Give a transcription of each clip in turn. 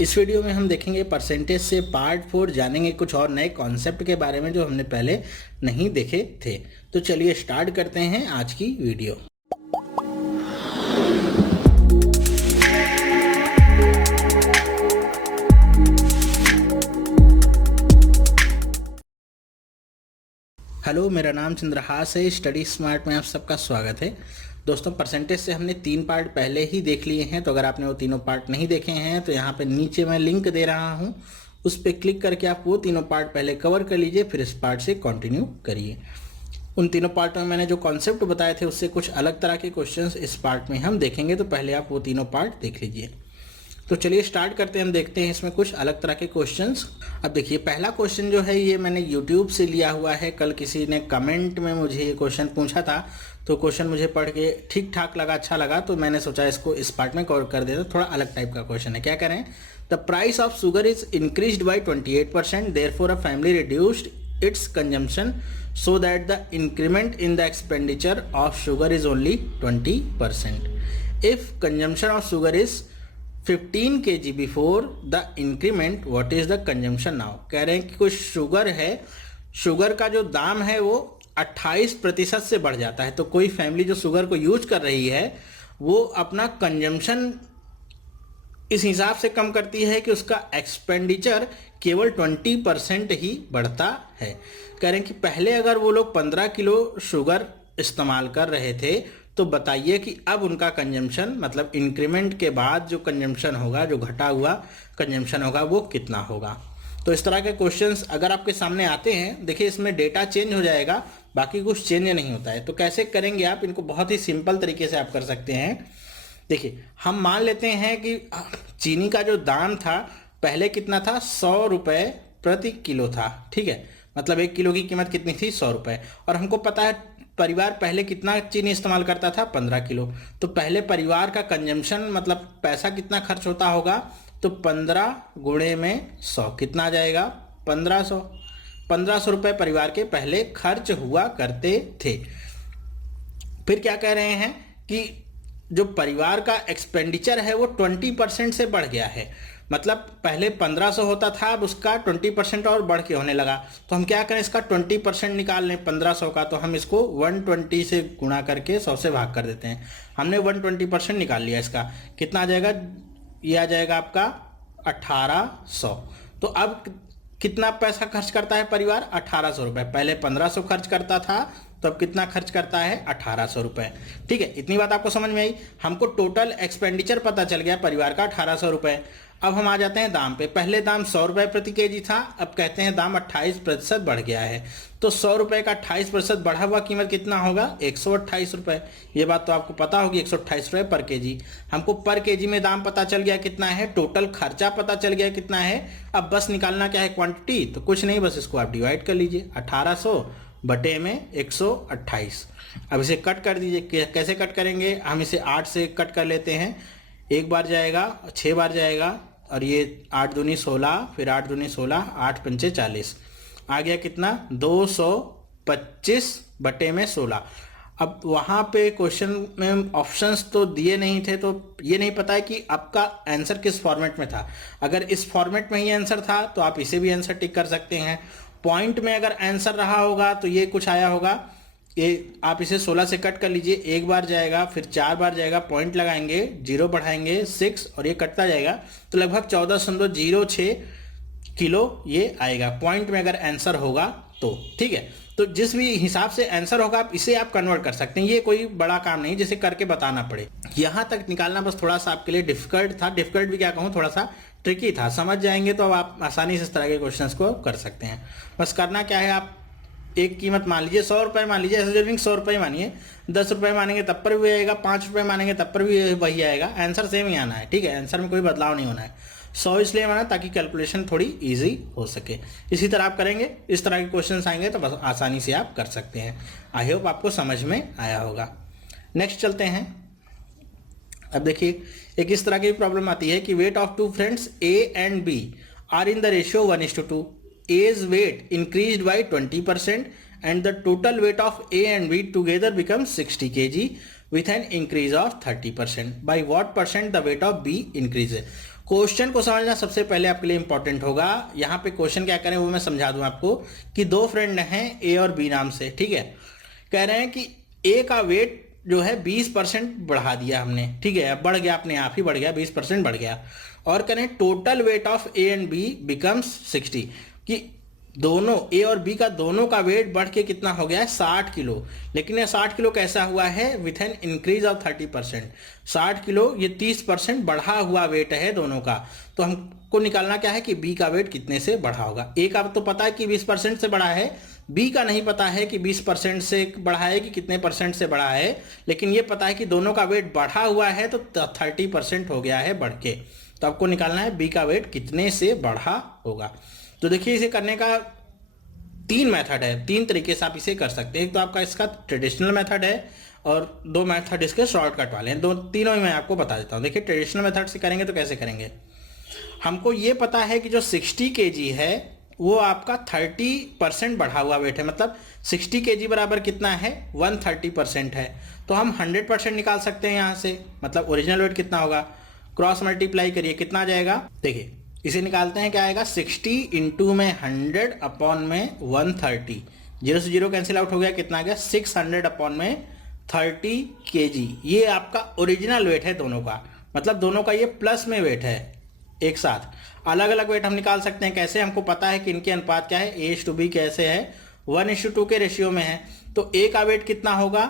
इस वीडियो में हम देखेंगे परसेंटेज से पार्ट 4, जानेंगे कुछ और नए कॉन्सेप्ट के बारे में जो हमने पहले नहीं देखे थे। तो चलिए स्टार्ट करते हैं आज की वीडियो। हेलो, मेरा नाम चंद्रहास है। स्टडी स्मार्ट में आप सबका स्वागत है। दोस्तों, परसेंटेज से हमने 3 पार्ट पहले ही देख लिए हैं, तो अगर आपने वो तीनों पार्ट नहीं देखे हैं तो यहाँ पे नीचे मैं लिंक दे रहा हूँ, उस पर क्लिक करके आप वो तीनों पार्ट पहले कवर कर लीजिए, फिर इस पार्ट से कंटिन्यू करिए। उन तीनों पार्ट में मैंने जो कॉन्सेप्ट बताए थे उससे कुछ अलग तरह के क्वेश्चंस इस पार्ट में हम देखेंगे, तो पहले आप वो तीनों पार्ट देख लीजिए। तो चलिए स्टार्ट करते हैं। हम देखते हैं इसमें कुछ अलग तरह के क्वेश्चंस। अब देखिए, पहला क्वेश्चन जो है ये मैंने यूट्यूब से लिया हुआ है। कल किसी ने कमेंट में मुझे ये क्वेश्चन पूछा था, तो क्वेश्चन मुझे पढ़ के ठीक ठाक लगा, अच्छा लगा, तो मैंने सोचा इसको इस पार्ट में कवर कर देता। थोड़ा अलग टाइप का क्वेश्चन है। क्या करें? The price of sugar is increased by 28%, therefore a family reduced it's consumption so that the increment in the expenditure of sugar is only 20%. If consumption of sugar is 15 kg before the increment, what is the consumption now? कह रहे हैं कि कुछ sugar है, sugar का जो दाम है वो 28% से बढ़ जाता है, तो कोई फैमिली जो शुगर को यूज कर रही है वो अपना कंजम्पशन इस हिसाब से कम करती है कि उसका एक्सपेंडिचर केवल 20% ही बढ़ता है। कह रहे हैं कि पहले अगर वो लोग 15 किलो शुगर इस्तेमाल कर रहे थे, तो बताइए कि अब उनका कंजम्पशन, मतलब इंक्रीमेंट के बाद जो कंजम्पशन होगा, जो घटा हुआ कंजम्पशन होगा, वो कितना होगा। तो इस तरह के क्वेश्चंस अगर आपके सामने आते हैं, देखिए इसमें डेटा चेंज हो जाएगा, बाकी कुछ चेंज नहीं होता है। तो कैसे करेंगे आप इनको? बहुत ही सिंपल तरीके से आप कर सकते हैं। देखिए, हम मान लेते हैं कि चीनी का जो दाम था पहले कितना था, 100 रुपये प्रति किलो था। ठीक है, मतलब 1 किलो की कीमत कितनी थी, 100 रुपये। और हमको पता है परिवार पहले कितना चीनी इस्तेमाल करता था, 15 किलो। तो पहले परिवार का कंजम्पशन, मतलब पैसा कितना खर्च होता होगा, तो 15 गुणे में 100 कितना आ जाएगा, 1500 रुपये परिवार के पहले खर्च हुआ करते थे। फिर क्या कह रहे हैं कि जो परिवार का एक्सपेंडिचर है वो 20% से बढ़ गया है, मतलब पहले 1500 होता था, अब उसका 20% और बढ़ के होने लगा। तो हम क्या करें, इसका 20% निकाल लें 1500 का, तो हम इसको 120 से गुणा करके 100 से भाग कर देते हैं। हमने 120% निकाल लिया, इसका कितना आ जाएगा, ये आ जाएगा आपका 1800। तो अब कितना पैसा खर्च करता है परिवार, 1800 रुपये। पहले 1500 खर्च करता था, तो अब कितना खर्च करता है, 1800 रुपये। ठीक है, इतनी बात आपको समझ में आई। हमको टोटल एक्सपेंडिचर पता चल गया परिवार का 1800 रुपये। अब हम आ जाते हैं दाम पे। पहले दाम 100 रुपये प्रति केजी था, अब कहते हैं दाम 28% बढ़ गया है। तो 100 रुपये का 28% बढ़ा हुआ कीमत कितना होगा, 128 रुपये। ये बात तो आपको पता होगी, 128 रुपये पर केजी। हमको पर केजी में दाम पता चल गया कितना है, टोटल खर्चा पता चल गया कितना है। अब बस निकालना क्या है, क्वांटिटी। तो कुछ नहीं, बस इसको आप डिवाइड कर लीजिए, 1800 बटे में 128। अब इसे कट कर दीजिए। कैसे कट करेंगे, हम इसे 8 से कट कर लेते हैं। एक बार जाएगा, 6 बार जाएगा, और ये 8 दूनी 16, फिर 8 दूनी 16, 8 पंचे 40, आ गया कितना, 225 बटे में 16। अब वहाँ पे क्वेश्चन में ऑप्शंस तो दिए नहीं थे, तो ये नहीं पता है कि आपका आंसर किस फॉर्मेट में था। अगर इस फॉर्मेट में ही आंसर था तो आप इसे भी आंसर टिक कर सकते हैं। पॉइंट में अगर आंसर रहा होगा तो ये कुछ आया होगा, ये आप इसे 16 से कट कर लीजिए। एक बार जाएगा, फिर 4 बार जाएगा, पॉइंट लगाएंगे, 0 बढ़ाएंगे 6, और ये कटता जाएगा, तो लगभग 14.06 किलो ये आएगा पॉइंट में अगर आंसर होगा तो। ठीक है, तो जिस भी हिसाब से आंसर होगा आप इसे आप कन्वर्ट कर सकते हैं। ये कोई बड़ा काम नहीं जिसे करके बताना पड़े। यहाँ तक निकालना बस थोड़ा सा आपके लिए डिफिकल्ट था। डिफिकल्ट भी क्या कहूँ, थोड़ा सा ट्रिकी था। समझ जाएंगे तो अब आप आसानी से इस तरह के क्वेश्चंस को कर सकते हैं। बस करना क्या है, आप एक कीमत मान लीजिए, 100 रुपये मान लीजिए, ऐसे जरूरी 100 रुपये मानिए, 10 रुपये मानेंगे तब पर भी आएगा, 5 रुपये मानेंगे तब पर भी वही आएगा, आंसर सेम ही आना है। ठीक है, आंसर में कोई बदलाव नहीं होना है। 100 इसलिए माना ताकि कैलकुलेशन थोड़ी इजी हो सके। इसी तरह आप करेंगे, इस तरह के क्वेश्चन आएंगे तो बस आसानी से आप कर सकते हैं। आई होप आपको समझ में आया होगा। नेक्स्ट चलते हैं। अब देखिए, एक इस तरह की प्रॉब्लम आती है कि weight of 2 friends A and B are in the ratio 1:2। A's weight increased by 20% and the total weight of A and B together becomes 60 kg with an increase of 30%. By what percent the weight of B increases? Question को समझना सबसे पहले आपके लिए important होगा। यहाँ पे question क्या करें वो मैं समझा दूं आपको कि दो फ्रेंड हैं ए और बी नाम से, ठीक है। कह रहे हैं कि ए का वेट जो है 20% बढ़ा दिया हमने, ठीक है, अब बढ़ गया, अपने आप ही बढ़ गया, 20% बढ़ गया। और कह रहे हैं total weight of A and B becomes 60, कि दोनों ए और बी का दोनों का वेट बढ़ के कितना हो गया है 60 किलो। लेकिन ये 60 किलो कैसा हुआ है with an increase of 30%। 60 kilo ये 30% बढ़ा हुआ वेट है दोनों का। तो हमको निकालना क्या है कि बी का वेट कितने से बढ़ा होगा। ए का तो पता है कि 20% से बढ़ा है, बी का नहीं पता है कि 20% से बढ़ा है कि कितने परसेंट से बढ़ा है, लेकिन ये पता है कि दोनों का वेट बढ़ा हुआ है तो 30% हो गया है बढ़ के। तो आपको निकालना है बी का वेट कितने से बढ़ा होगा। तो देखिए इसे करने का 3 मेथड है, 3 तरीके से आप इसे कर सकते हैं। एक तो आपका इसका ट्रेडिशनल मेथड है और 2 मेथड इसके शॉर्टकट वाले हैं। तीनों ही मैं आपको बता देता हूँ। देखिए ट्रेडिशनल मेथड से करेंगे तो कैसे करेंगे। हमको ये पता है कि जो 60 kg है वो आपका 30% बढ़ा हुआ वेट है, मतलब 60 kg बराबर कितना है 130% है। तो हम 100% निकाल सकते हैं यहाँ से, मतलब ओरिजिनल वेट कितना होगा, क्रॉस मल्टीप्लाई करिए कितना आ जाएगा। देखिए इसे निकालते हैं, क्या आएगा 60 इंटू में 100 अपॉन में 130, 0 से 0 कैंसिल आउट हो गया, कितना आ गया 600 अपॉन में 30 kg। ये आपका ओरिजिनल वेट है दोनों का, मतलब दोनों का ये प्लस में वेट है एक साथ। अलग अलग वेट हम निकाल सकते हैं कैसे, हमको पता है कि इनके अनुपात क्या है, A/B कैसे है 1:2 के रेशियो में है। तो ए का वेट कितना होगा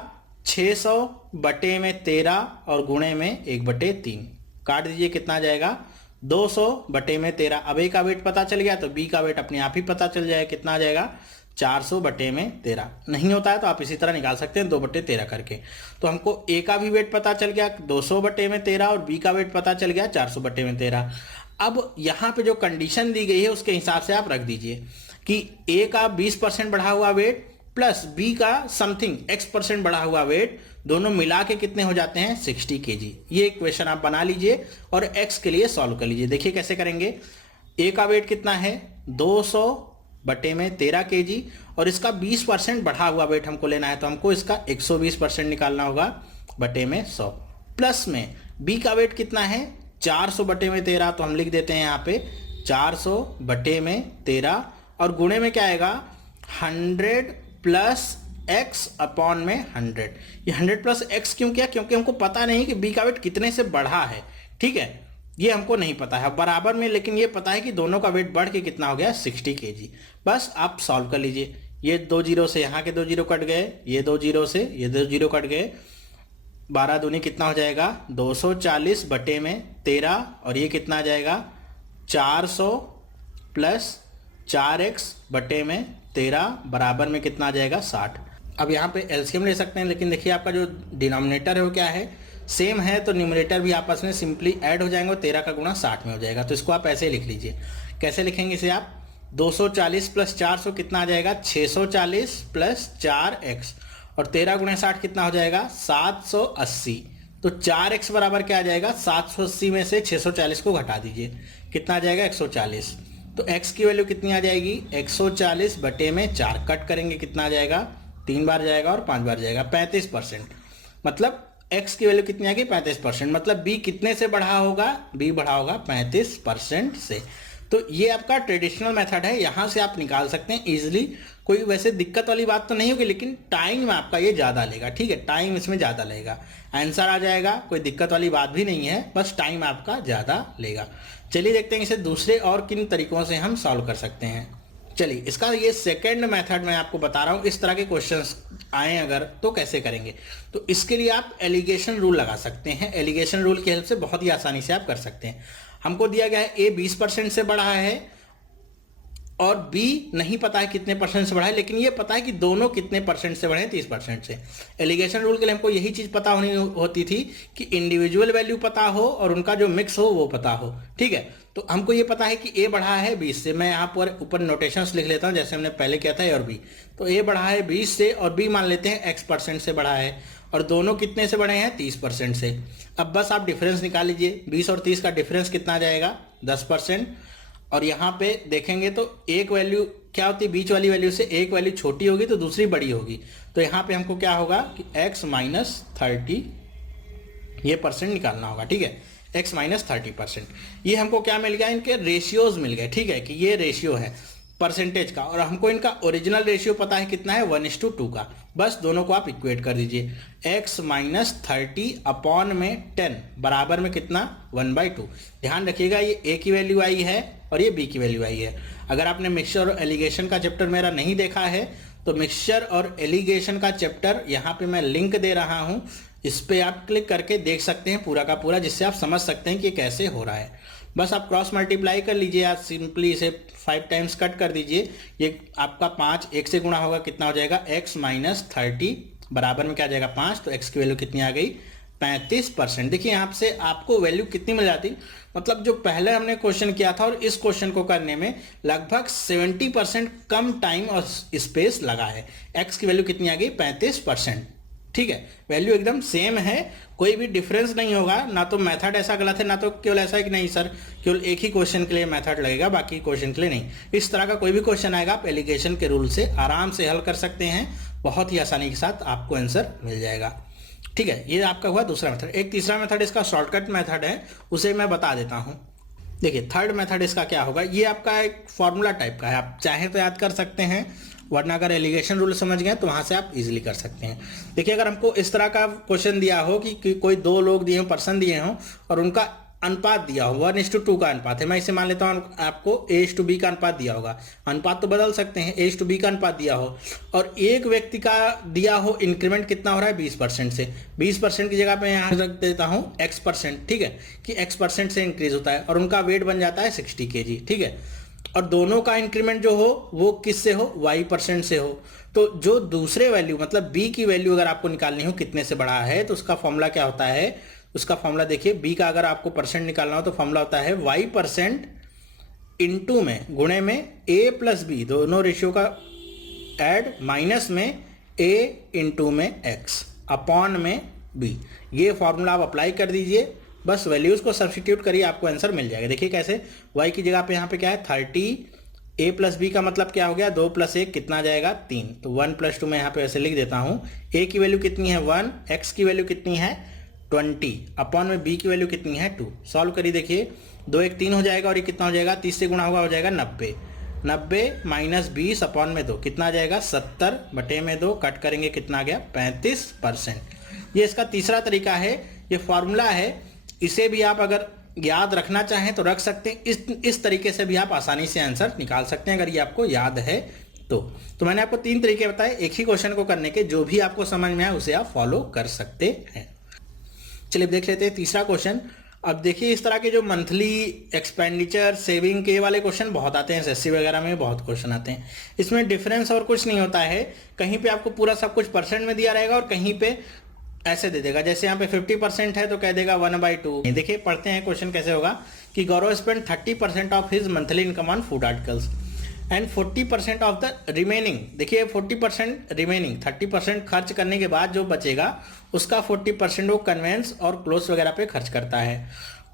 600 बटे में 13 और गुणे में 1/3, काट दीजिए कितना आ जाएगा 200 बटे में 13। अब ए का वेट पता चल गया तो बी का वेट अपने आप ही पता चल जाएगा, कितना आ जाएगा 400 बटे में 13। नहीं होता है तो आप इसी तरह निकाल सकते हैं 2/13 करके। तो हमको ए का भी वेट पता चल गया 200 बटे में 13 और बी का वेट पता चल गया 400 बटे में 13। अब यहाँ पे जो कंडीशन दी गई है उसके हिसाब से आप रख दीजिए कि ए का 20% बढ़ा हुआ वेट प्लस बी का समथिंग x% बढ़ा हुआ वेट, दोनों मिला के कितने हो जाते हैं 60 kg। ये इक्वेशन आप बना लीजिए और x के लिए सॉल्व कर लीजिए। देखिए कैसे करेंगे। ए का वेट कितना है 200 बटे में 13 kg और इसका 20% बढ़ा हुआ वेट हमको लेना है, तो हमको इसका 120% निकालना होगा बटे में 100। प्लस में बी का वेट कितना है 400 बटे में 13, तो हम लिख देते हैं यहाँ पे 400 बटे में 13 और गुणे में क्या आएगा 100 प्लस x अपॉन में 100। ये 100 प्लस x क्यों किया, क्योंकि हमको पता नहीं कि b का वेट कितने से बढ़ा है, ठीक है, ये हमको नहीं पता है बराबर में, लेकिन ये पता है कि दोनों का वेट बढ़ के कितना हो गया 60 kg। बस आप सॉल्व कर लीजिए। ये 2 जीरो से यहाँ के 2 जीरो कट गए, ये 2 जीरो से ये 2 जीरो कट गए, 12 दूनी कितना हो जाएगा 240 बटे में 13 और ये कितना आ जाएगा 400 प्लस 4x बटे में 13 बराबर में कितना आ जाएगा 60। अब यहाँ पे एलसीएम ले सकते हैं, लेकिन देखिए आपका जो डिनोमिनेटर है वो क्या है सेम है, तो न्यूमरेटर भी आपस में सिंपली ऐड हो जाएंगे और 13 का गुणा 60 में हो जाएगा। तो इसको आप ऐसे ही लिख लीजिए। कैसे लिखेंगे इसे आप 240 प्लस 400 कितना आ जाएगा 640 प्लस 4x और 13 गुणे 60 कितना हो जाएगा 780। तो 4x बराबर क्या आ जाएगा 780 में से 640 को घटा दीजिए, कितना आ जाएगा 140। तो x की वैल्यू कितनी आ जाएगी 140 बटे में 4, कट करेंगे कितना आ जाएगा 3 बार जाएगा और 5 बार जाएगा 35%। मतलब x की वैल्यू कितनी आएगी 35%, मतलब b कितने से बढ़ा होगा, b बढ़ा होगा 35% से। तो ये आपका ट्रेडिशनल मेथड है, यहाँ से आप निकाल सकते हैं इजीली। कोई वैसे दिक्कत वाली बात तो नहीं होगी, लेकिन टाइम आपका ये ज़्यादा लेगा, ठीक है, टाइम इसमें ज़्यादा लगेगा। आंसर आ जाएगा, कोई दिक्कत वाली बात भी नहीं है, बस टाइम आपका ज़्यादा लेगा। चलिए देखते हैं इसे दूसरे और किन तरीकों से हम सॉल्व कर सकते हैं। चलिए इसका ये सेकंड मेथड मैं आपको बता रहा हूँ, इस तरह के क्वेश्चंस आए अगर तो कैसे करेंगे। तो इसके लिए आप एलिगेशन रूल लगा सकते हैं। एलिगेशन रूल की हेल्प से बहुत ही आसानी से आप कर सकते हैं। हमको दिया गया है ए 20% से बढ़ा है और बी नहीं पता है कितने परसेंट से बढ़ा है, लेकिन ये पता है कि दोनों कितने परसेंट से बढ़े हैं 30% से। एलिगेशन रूल के लिए हमको यही चीज़ पता होनी होती थी कि इंडिविजुअल वैल्यू पता हो और उनका जो मिक्स हो वो पता हो, ठीक है। तो हमको ये पता है कि ए बढ़ा है 20 से, मैं यहाँ पर ऊपर नोटेशंस लिख लेता हूँ जैसे हमने पहले किया था ए और बी। तो ए बढ़ा है 20 से और बी मान लेते हैं x% से बढ़ा है और दोनों कितने से बढ़े हैं 30% से। अब बस आप डिफरेंस निकाल लीजिए, 20 और 30 का डिफरेंस कितना आ जाएगा 10%। और यहाँ पे देखेंगे तो एक वैल्यू क्या होती है, बीच वाली वैल्यू से एक वैल्यू छोटी होगी तो दूसरी बड़ी होगी। तो यहाँ पे हमको क्या होगा कि x - 30 ये परसेंट निकालना होगा, ठीक है। x minus 30%। ये हमको क्या मिल गया, इनके रेशियोज मिल गए, ठीक है, कि ये रेशियो है परसेंटेज का, और हमको इनका ओरिजिनल रेशियो पता है कितना है, 1:2 का। बस दोनों को आप इक्वेट कर दीजिए, x माइनस 30 अपॉन में 10 बराबर में कितना, 1/2। ध्यान रखिएगा ये a की वैल्यू आई है और ये b की वैल्यू आई है। अगर आपने मिक्सचर और एलिगेशन का चैप्टर मेरा नहीं देखा है तो मिक्सचर और एलिगेशन का चैप्टर यहाँ पे मैं लिंक दे रहा हूँ, इस पर आप क्लिक करके देख सकते हैं पूरा का पूरा, जिससे आप समझ सकते हैं कि कैसे हो रहा है। बस आप क्रॉस मल्टीप्लाई कर लीजिए, आप सिंपली इसे 5 टाइम्स कट कर दीजिए, ये आपका 5 1 से गुणा होगा, कितना हो जाएगा, x माइनस 30 बराबर में क्या आ जाएगा, 5। तो x की वैल्यू कितनी आ गई, 35%। देखिए यहाँ से आपको वैल्यू कितनी मिल जाती, मतलब जो पहले हमने क्वेश्चन किया था और इस क्वेश्चन को करने में लगभग 70% कम टाइम और स्पेस लगा है। x की वैल्यू कितनी आ गई, 35%, ठीक है। वैल्यू एकदम सेम है, कोई भी डिफरेंस नहीं होगा, ना तो मेथड ऐसा गलत है, ना तो केवल ऐसा है कि नहीं सर केवल एक ही क्वेश्चन के लिए मेथड लगेगा बाकी क्वेश्चन के लिए नहीं। इस तरह का कोई भी क्वेश्चन आएगा आप एलिगेशन के रूल से आराम से हल कर सकते हैं, बहुत ही आसानी के साथ आपको आंसर मिल जाएगा, ठीक है। ये आपका हुआ दूसरा मेथड। एक तीसरा मेथड इसका शॉर्टकट मेथड है, उसे मैं बता देता हूँ। देखिए थर्ड मेथड इसका क्या होगा, ये आपका एक फॉर्मूला टाइप का है, आप चाहे तो याद कर सकते हैं, वरना अगर एलिगेशन रूल समझ गए तो वहाँ से आप इजीली कर सकते हैं। देखिए अगर हमको इस तरह का क्वेश्चन दिया हो कि कोई 2 लोग दिए हों, पर्सन दिए हों, और उनका अनुपात दिया हो 1:2 का अनुपात है, मैं इसे मान लेता हूँ आपको A:B का अनुपात दिया होगा, अनुपात तो बदल सकते हैं, A:B का अनुपात दिया हो, और एक व्यक्ति का दिया हो इंक्रीमेंट कितना हो रहा है, 20% से, 20% की जगह पे यहाँ रख देता हूँ x%, ठीक है, कि x% से इंक्रीज होता है, और उनका वेट बन जाता है 60 kg, ठीक है, और दोनों का इंक्रीमेंट जो हो वो किससे हो, y% से हो। तो जो दूसरे वैल्यू मतलब b की वैल्यू अगर आपको निकालनी हो कितने से बड़ा है, तो उसका फॉर्मूला क्या होता है, उसका फॉर्मूला देखिए, b का अगर आपको परसेंट निकालना हो तो फॉर्मूला होता है y% इंटू में गुणे में a प्लस b, दोनों रेशियो का ऐड, माइनस में a इंटू में x अपॉन में b। ये फॉर्मूला आप अप्लाई कर दीजिए, बस वैल्यूज को सब्स्टिट्यूट करिए, आपको आंसर मिल जाएगा। देखिए कैसे, y की जगह पे यहाँ पे क्या है 30, a प्लस बी का मतलब क्या हो गया, 2 + 1 कितना आ जाएगा, 3, तो 1 + 2 मैं यहाँ पे ऐसे लिख देता हूँ। a की वैल्यू कितनी है 1, x की वैल्यू कितनी है 20, अपॉन में b की वैल्यू कितनी है 2। सॉल्व करिए, देखिए 2 1 3 हो जाएगा, और ये कितना हो जाएगा, 30 से गुणा होगा, हो जाएगा 90, 90 माइनस 20 अपॉन में 2 कितना आ जाएगा, 70 बटे में 2, कट करेंगे कितना आ गया, 35%। ये इसका तीसरा तरीका है, ये फॉर्मूला है, इसे भी आप अगर याद रखना चाहें तो रख सकते हैं, इस तरीके से भी आप आसानी से आंसर निकाल सकते हैं अगर ये आपको याद है तो मैंने आपको 3 तरीके बताए एक ही क्वेश्चन को करने के, जो भी आपको समझ में आए उसे आप फॉलो कर सकते हैं। चलिए देख लेते हैं तीसरा क्वेश्चन। अब देखिए इस तरह के जो मंथली एक्सपेंडिचर सेविंग के वाले क्वेश्चन बहुत आते हैं, एसएससी वगैरह में बहुत क्वेश्चन आते हैं। इसमें डिफरेंस और कुछ नहीं होता है, कहीं पे आपको पूरा सब कुछ परसेंट में दिया रहेगा और कहीं पे ऐसे दे देगा, जैसे यहाँ पे 50% है तो कह देगा 1/2। देखिए पढ़ते हैं क्वेश्चन कैसे होगा कि Gaurav spend 30% of his monthly income on food articles and 40% of the remaining. देखिए 40% रिमेनिंग, 30% खर्च करने के बाद जो बचेगा उसका 40% वो कन्वेंस और क्लोथ्स वगैरह पे खर्च करता है,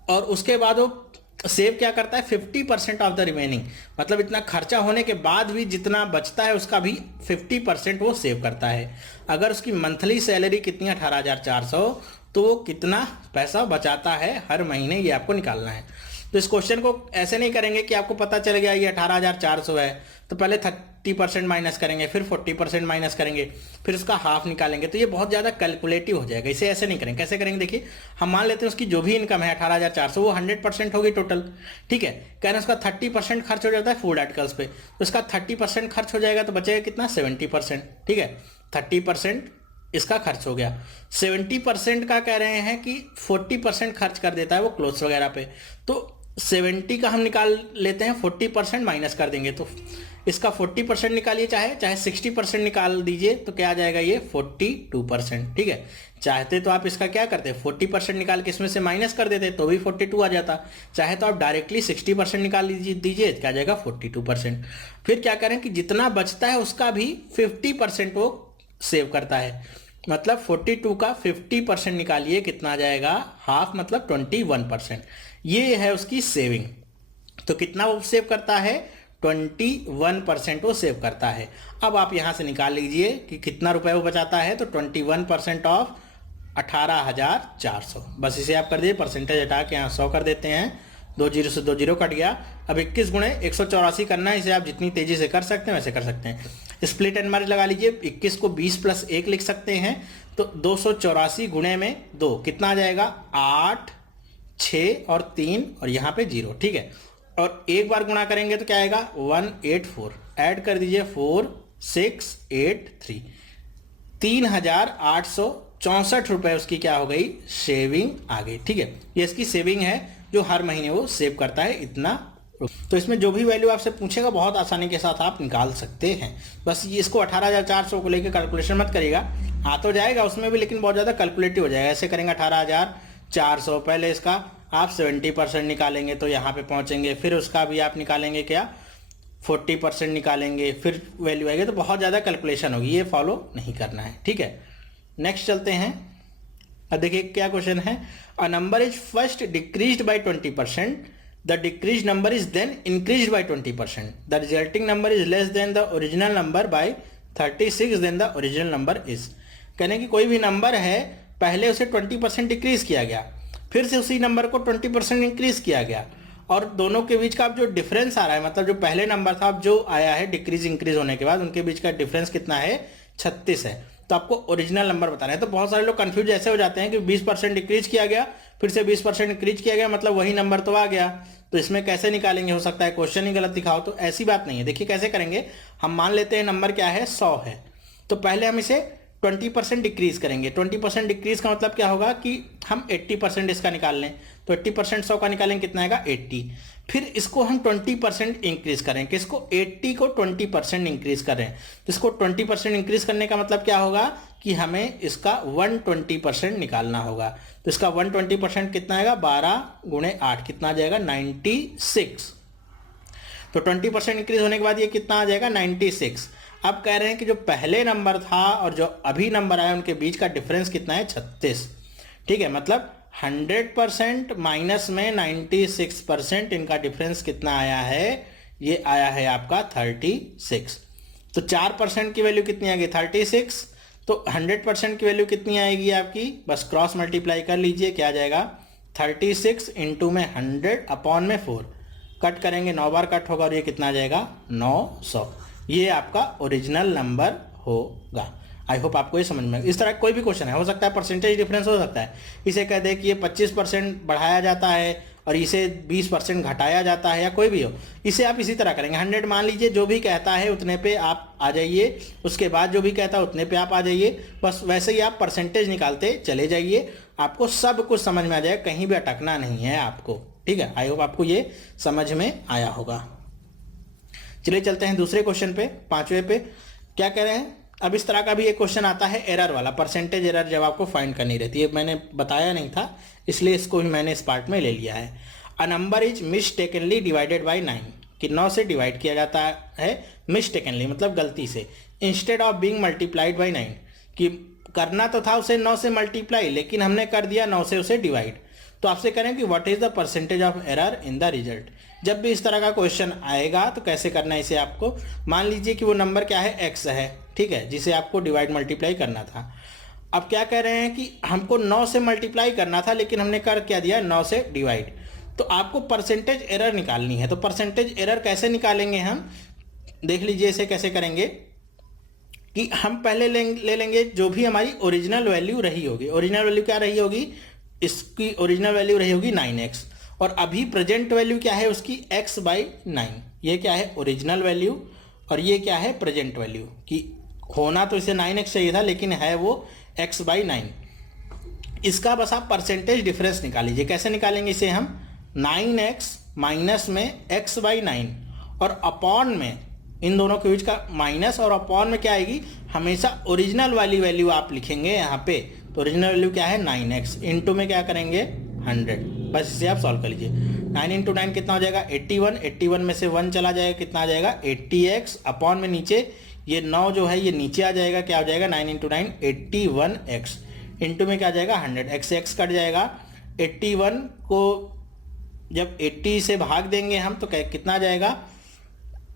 और उसके बाद वो सेव क्या करता है 50% ऑफ द रिमेनिंग, मतलब इतना खर्चा होने के बाद भी जितना बचता है उसका भी 50% वो सेव करता है। अगर उसकी मंथली सैलरी कितनी है 18,400, तो वो कितना पैसा बचाता है हर महीने, ये आपको निकालना है। तो इस क्वेश्चन को ऐसे नहीं करेंगे कि आपको पता चल गया ये 18,400 है तो पहले 30% माइनस करेंगे, फिर 40% माइनस करेंगे, फिर उसका हाफ निकालेंगे, तो ये बहुत ज़्यादा कैलकुलेटिव हो जाएगा। इसे ऐसे नहीं करेंगे। कैसे करेंगे, देखिए हम मान लेते हैं उसकी जो भी इनकम है 18,400 वो 100% होगी टोटल, ठीक है। कह रहे हैं उसका 30% खर्च हो जाता है फूड आर्टिकल्स पे, तो उसका 30% खर्च हो जाएगा तो बचेगा कितना 70%, ठीक है। 30% इसका खर्च हो गया, 70% का कह रहे हैं कि 40% खर्च कर देता है वो क्लोथ्स वगैरह पे, तो 70 का हम निकाल लेते हैं, 40% माइनस कर देंगे, तो इसका 40% निकालिए, चाहे 60% निकाल दीजिए, तो क्या आ जाएगा ये 42%, ठीक है। चाहते तो आप इसका क्या करते 40% निकाल के इसमें से माइनस कर देते तो भी 42 आ जाता, चाहे तो आप डायरेक्टली 60% निकाल दीजिए, क्या जाएगा 42%। फिर क्या करें कि जितना बचता है उसका भी 50% वो सेव करता है, मतलब 42 का 50% निकालिए, कितना आ जाएगा हाफ, मतलब 21%। ये है उसकी सेविंग। तो कितना वो सेव करता है 21% वो सेव करता है। अब आप यहां से निकाल लीजिए कि कितना रुपए वो बचाता है, तो 21% ऑफ 18,400। बस इसे आप कर दीजिए, परसेंटेज हटा के यहाँ 100 कर देते हैं, 2 जीरो से 2 जीरो कट गया। अब 21 गुणे 184 करना है, इसे आप जितनी तेजी से कर सकते हैं वैसे कर सकते हैं। स्प्लिट एंड मर्ज लगा लीजिए, 21 को 20 + 1 लिख सकते हैं, तो 284 गुणे में 2 कितना आ जाएगा, 8, 6 और 3 और यहाँ पे 0, ठीक है। और एक बार गुणा करेंगे तो क्या आएगा, 184, ऐड कर दीजिए 4683, 3,864 रुपये उसकी क्या हो गई, सेविंग आ गई, ठीक है। ये इसकी सेविंग है जो हर महीने वो सेव करता है इतना। तो इसमें जो भी वैल्यू आपसे पूछेगा बहुत आसानी के साथ आप निकाल सकते हैं। बस ये इसको 18,400 को लेकर कैलकुलेशन मत करिएगा, आ तो जाएगा उसमें भी, लेकिन बहुत ज़्यादा कैलकुलेटिव हो जाएगा। ऐसे करेंगे 18,400, पहले इसका आप 70% निकालेंगे तो यहाँ पे पहुँचेंगे, फिर उसका भी आप निकालेंगे क्या, 40% निकालेंगे, फिर वैल्यू आएगी, तो बहुत ज़्यादा कैलकुलेशन होगी, ये फॉलो नहीं करना है, ठीक है। नेक्स्ट चलते हैं। अब देखिए क्या क्वेश्चन है, a number is first decreased by 20%, the decrease number is then increased by 20%, the resulting number is less than the original number by 36, then the original number is. कहने की कोई भी नंबर है, पहले उसे 20% डिक्रीज किया गया, फिर से उसी नंबर को 20% इंक्रीज किया गया, और दोनों के बीच का अब जो डिफरेंस आ रहा है, मतलब जो पहले नंबर था अब जो आया है डिक्रीज इंक्रीज होने के बाद, उनके बीच का डिफरेंस कितना है, 36 है। तो आपको ओरिजिनल नंबर बताना है। तो बहुत सारे लोग कंफ्यूज ऐसे हो जाते हैं कि 20% डिक्रीज किया गया, फिर से 20% इंक्रीज किया गया, मतलब वही नंबर तो आ गया, तो इसमें कैसे निकालेंगे, हो सकता है क्वेश्चन ही गलत दिखाओ। तो ऐसी बात नहीं है। देखिए कैसे करेंगे, हम मान लेते हैं नंबर क्या है, 100 है, तो पहले हम इसे 20% डिक्रीज करेंगे। 20% डिक्रीज का मतलब क्या होगा कि हम 80% इसका निकाल लें, तो 80% 100 का निकालेंगे, कितना आएगा, 80। फिर इसको हम 20% इंक्रीज करें, किसको, 80 को 20% इंक्रीज करें, तो इसको 20% इंक्रीज करने का मतलब क्या होगा कि हमें इसका 120% निकालना होगा। तो इसका 120% कितना आएगा, 12 गुणे 8 कितना आ जाएगा, 96। तो 20% इंक्रीज होने के बाद ये कितना आ जाएगा, 96। अब कह रहे हैं कि जो पहले नंबर था और जो अभी नंबर आया उनके बीच का डिफरेंस कितना है, 36, ठीक है। मतलब 100% माइनस में 96% इनका डिफरेंस कितना आया है, ये आया है आपका 36। तो 4% की वैल्यू कितनी आएगी, 36। तो 100% की वैल्यू कितनी आएगी आपकी, बस क्रॉस मल्टीप्लाई कर लीजिए, क्या आ जाएगा, 36 इंटू में 100 अपॉन में 4, कट करेंगे 9 बार कट होगा, और ये कितना आ जाएगा, 900। ये आपका ओरिजिनल नंबर होगा। आई होप आपको ये समझ में। इस तरह कोई भी क्वेश्चन है, हो सकता है परसेंटेज डिफरेंस हो सकता है, इसे कह दे कि ये 25% बढ़ाया जाता है और इसे 20% घटाया जाता है, या कोई भी हो, इसे आप इसी तरह करेंगे। 100 मान लीजिए, जो भी कहता है उतने पे आप आ जाइए, उसके बाद जो भी कहता है उतने पे आप आ जाइए, बस वैसे ही आप परसेंटेज निकालते चले जाइए, आपको सब कुछ समझ में आ जाएगा, कहीं भी अटकना नहीं है आपको, ठीक है। आई होप आपको ये समझ में आया होगा। चलिए चलते हैं दूसरे क्वेश्चन पे, 5वें पे। क्या कह रहे हैं, अब इस तरह का भी एक क्वेश्चन आता है एरर वाला, परसेंटेज एरर जब आपको फाइंड करनी रहती है। मैंने बताया नहीं था, इसलिए इसको भी मैंने इस पार्ट में ले लिया है। A number is mistakenly divided by 9, कि 9 से डिवाइड किया जाता है मिस्टेकनली, मतलब गलती से, instead of being multiplied by 9, कि करना तो था उसे 9 से मल्टीप्लाई, लेकिन हमने कर दिया 9 से उसे डिवाइड। तो आपसे करें कि what is the percentage of error in the result. जब भी इस तरह का क्वेश्चन आएगा तो कैसे करना है इसे आपको, मान लीजिए कि वो नंबर क्या है, x है, ठीक है, जिसे आपको डिवाइड मल्टीप्लाई करना था। अब क्या कह रहे हैं कि हमको 9 से मल्टीप्लाई करना था, लेकिन हमने कर क्या दिया, 9 से डिवाइड। तो आपको परसेंटेज एरर निकालनी है। तो परसेंटेज एरर कैसे निकालेंगे हम, देख लीजिए इसे कैसे करेंगे, कि हम पहले ले लेंगे जो भी हमारी ओरिजिनल वैल्यू रही होगी। ओरिजिनल वैल्यू क्या रही होगी, इसकी ओरिजिनल वैल्यू रही होगी 9x, और अभी प्रेजेंट वैल्यू क्या है उसकी, x/9। ये क्या है, ओरिजिनल वैल्यू, और ये क्या है, प्रेजेंट वैल्यू। कि होना तो इसे 9x चाहिए था, लेकिन है वो x/9। इसका बस आप परसेंटेज डिफरेंस निकाल लीजिए। कैसे निकालेंगे इसे हम, 9x माइनस में x/9 और अपॉन में, इन दोनों के बीच का माइनस और अपॉन में क्या आएगी, हमेशा ओरिजिनल वाली वैल्यू आप लिखेंगे यहाँ पे। तो ओरिजिनल वैल्यू क्या है, 9x, इंटू में क्या करेंगे, 100। बस इसे आप सॉल्व कर लीजिए। 9 इंटू 9 कितना हो जाएगा, 81। 81 में से 1 चला जाएगा, कितना आ जाएगा, 80x, अपॉन में नीचे ये 9 जो है ये नीचे आ जाएगा, क्या हो जाएगा, 9 इंटू 9 81x, इंटू में क्या आ जाएगा, 100, x से x कट जाएगा। 81 को जब 80 से भाग देंगे हम तो कितना आ जाएगा,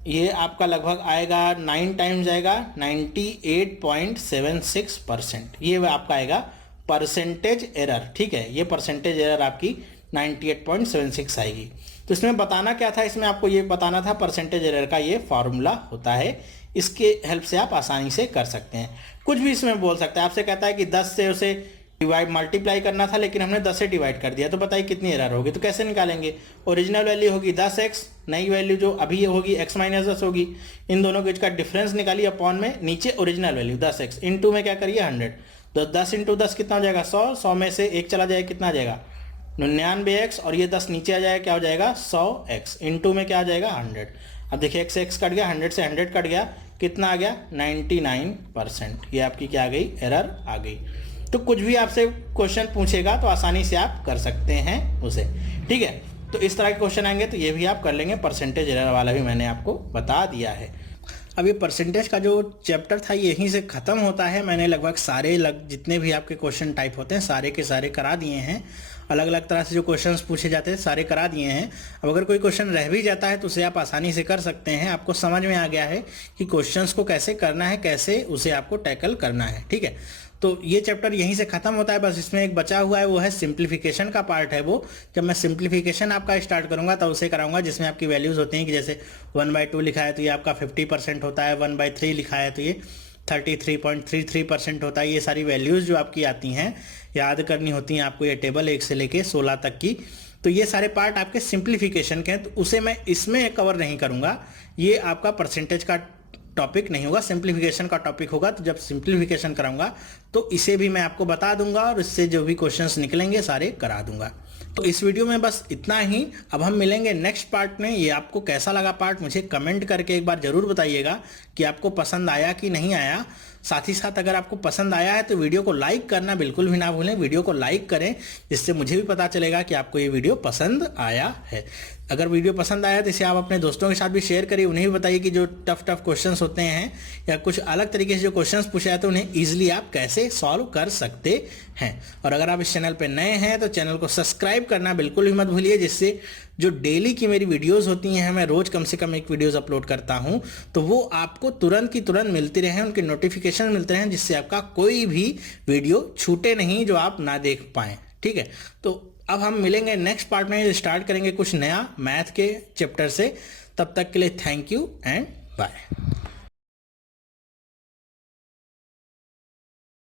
ये आपका लगभग आएगा 9 टाइम्स जाएगा, 98.76%। ये आपका आएगा परसेंटेज एरर, ठीक है, ये परसेंटेज एरर आपकी 98.76 आएगी। तो इसमें बताना क्या था, इसमें आपको ये बताना था परसेंटेज एरर का ये फार्मूला होता है, इसके हेल्प से आप आसानी से कर सकते हैं। कुछ भी इसमें बोल सकते हैं, आपसे कहता है कि 10 से उसे मल्टीप्लाई करना था लेकिन हमने 10 से डिवाइड कर दिया, तो बताइए कितनी एरर होगी। तो कैसे निकालेंगे, ओरिजिनल वैल्यू होगी 10x, नई वैल्यू जो अभी ये होगी x माइनस 10 होगी, इन दोनों के का डिफरेंस निकालिए अपॉन में, नीचे ओरिजिनल वैल्यू 10x, इंटू में क्या करिए 100, तो 10 इंटू 10 कितना हो जाएगा 100, 100 में से 1 चला जाएगा कितना आ जाएगा 99x, और ये 10 नीचे आ जाएगा क्या हो जाएगा 100x, इंटू में क्या आ जाएगा 100। अब देखिए x x कट गया, 100 से 100 कट गया, कितना आ गया 99%, ये आपकी क्या आ गई एरर आ गई। तो कुछ भी आपसे क्वेश्चन पूछेगा तो आसानी से आप कर सकते हैं उसे, ठीक है। तो इस तरह के क्वेश्चन आएंगे तो ये भी आप कर लेंगे, परसेंटेज एरर वाला भी मैंने आपको बता दिया है। अब ये परसेंटेज का जो चैप्टर था यहीं से ख़त्म होता है। मैंने लगभग सारे जितने भी आपके क्वेश्चन टाइप होते हैं सारे के सारे करा दिए हैं, अलग अलग तरह से जो क्वेश्चंस पूछे जाते हैं सारे करा दिए हैं। अब अगर कोई क्वेश्चन रह भी जाता है तो उसे आप आसानी से कर सकते हैं, आपको समझ में आ गया है कि क्वेश्चंस को कैसे करना है, कैसे उसे आपको टैकल करना है, ठीक है। तो ये चैप्टर यहीं से ख़त्म होता है, बस इसमें एक बचा हुआ है वो है सिंप्लीफिकेशन का पार्ट है। वो जब मैं सिंप्लीफिकेशन आपका स्टार्ट करूंगा तब उसे कराऊंगा, जिसमें आपकी वैल्यूज़ होती हैं कि जैसे 1/2 लिखा है तो ये आपका 50% होता है, 1/3 लिखा है तो ये 33.33% होता है। ये सारी वैल्यूज़ जो आपकी आती हैं याद करनी होती हैं आपको, ये टेबल 1 से लेके 16 तक की। तो ये सारे पार्ट आपके सिंप्लीफिकेशन के हैं, तो उसे मैं इसमें कवर नहीं करूँगा, ये आपका परसेंटेज का टॉपिक नहीं होगा, सिंप्लीफिकेशन का टॉपिक होगा। तो जब सिंप्लीफिकेशन कराऊंगा तो इसे भी मैं आपको बता दूंगा और इससे जो भी क्वेश्चंस निकलेंगे सारे करा दूंगा। तो इस वीडियो में बस इतना ही। अब हम मिलेंगे नेक्स्ट पार्ट में। ये आपको कैसा लगा पार्ट मुझे कमेंट करके एक बार ज़रूर बताइएगा कि आपको पसंद आया कि नहीं आया। साथ ही साथ अगर आपको पसंद आया है तो वीडियो को लाइक करना बिल्कुल भी ना भूलें, वीडियो को लाइक करें, जिससे मुझे भी पता चलेगा कि आपको ये वीडियो पसंद आया है। अगर वीडियो पसंद आया तो इसे आप अपने दोस्तों के साथ भी शेयर करिए, उन्हें भी बताइए कि जो टफ क्वेश्चंस होते हैं या कुछ अलग तरीके से जो क्वेश्चंस पूछे जाते हैं उन्हें ईजिली आप कैसे सॉल्व कर सकते हैं। और अगर आप इस चैनल पर नए हैं तो चैनल को सब्सक्राइब करना बिल्कुल भी मत भूलिए, जिससे जो डेली की मेरी वीडियोस होती हैं, मैं रोज़ कम से कम एक वीडियोस अपलोड करता हूं, तो वो आपको तुरंत की तुरंत मिलती रहें, उनके नोटिफिकेशन मिलते रहें, जिससे आपका कोई भी वीडियो छूटे नहीं जो आप ना देख पाएँ, ठीक है। तो अब हम मिलेंगे नेक्स्ट पार्ट में, स्टार्ट करेंगे कुछ नया मैथ के चैप्टर से। तब तक के लिए थैंक यू एंड बाय।